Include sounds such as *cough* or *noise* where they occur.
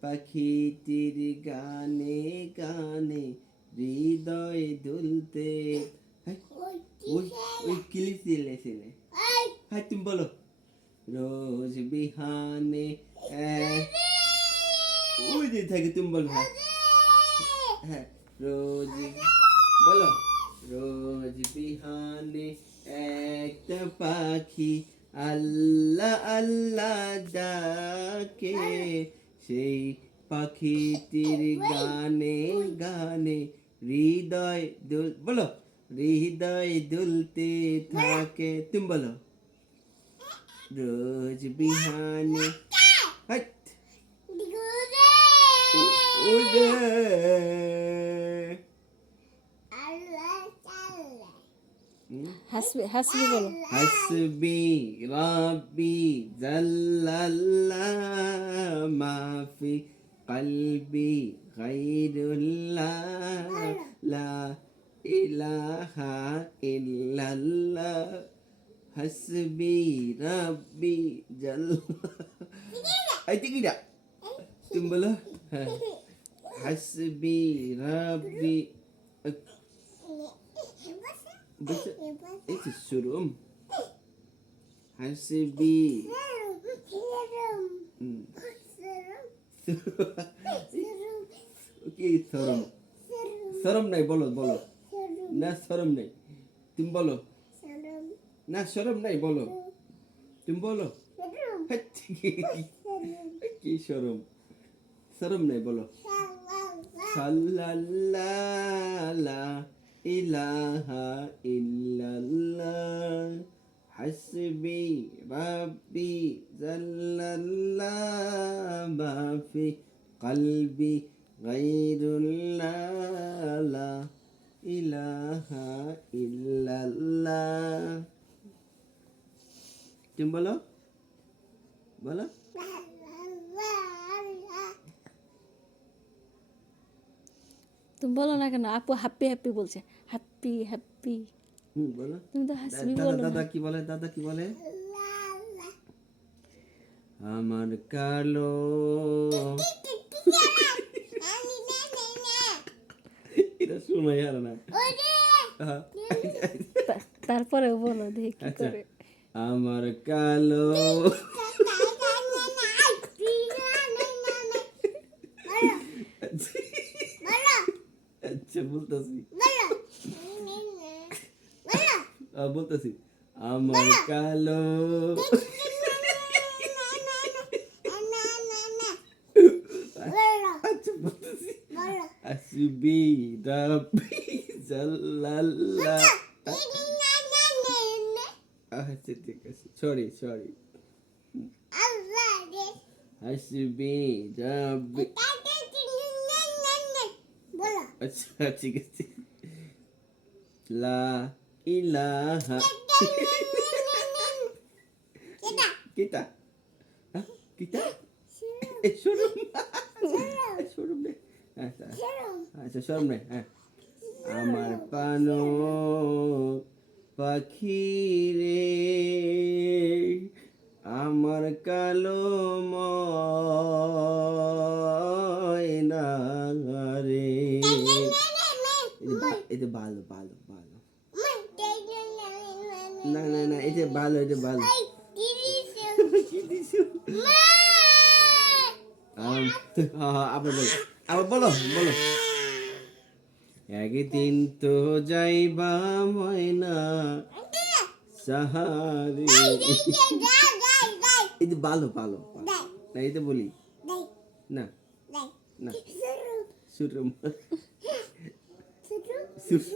পাখিটির গানে গানে হৃদয় দুলতে। ওই তুমি বলো। রোজ বিহানে ওই থাকে, তুমি বলো হ্যাঁ। হ্যাঁ রোজ বলো। রোজ বিহানে একটা পাখি আল্লাহ আল্লাহ ডাকে। সেই পাখিটির গানে গানে হৃদয় দুল বলো হৃদয় দুলতে থাকে তুমি বলো। রোজ বিহানে হাসবি হাসবি বলো। হাসবি রাবি জল্লাল। في قلبي غير الله لا إله إلا الله حسبي ربي جل أي تقدر تنبله حسبي ربي بس ايش الشرم حسبي مم. কি সরম সরম নাই, বলো বলো। না সরম নাই। তুমি বলো। না সরম নাই, বলো। তুমি বলো। *laughs* কি সরম সরম নাই, বলো। সাল্লাল্লাহ ইলাহা ইল্লাল্লাহ। হাসবি রাব্বি জাল্লাল্লাহ মা ফি কলবি গায়রুল্লাহ লা ইলাহা ইল্লাল্লাহ তুমি বলো বলো তুমি বলো না কেন, আপু হ্যাপি হ্যাপি বলছে। হ্যাপি হ্যাপি হুম বলো। তুমি তো হাসবি বলো দাদা কি বলে দাদা কি বলে? আমার কালো। এটা শোনাই আর না। হ্যাঁ। বলো দেখি কি আচ্ছা। করে। আমার কালো। আচ্ছা বলতেছি। বলতেছি আমার কালো আচ্ছা বলতেছি আসবি রাব্বি জাল্লাল্লাহ আচ্ছা ঠিক আছে সরি সরি হাসবি রাব্বি আচ্ছা ঠিক আছে লা ইলাহা কিতা হ্যাঁ? কিতা এই শোরুম শোরুম রে আচ্ছা আচ্ছা শোরুম রে হ্যাঁ আমার পানো পাখি রে আমার কালো ময়না রে এটা ভালো ভালো ভালো না না না এটা ভালো এটা ভালো আম, আবার বলো আবার বলো বলো। একদিন তো যাইবা ময়না সাহারি। এটা ভালো ভালো ভালো। না এটা বলি। না। না। সুরম। সুরম।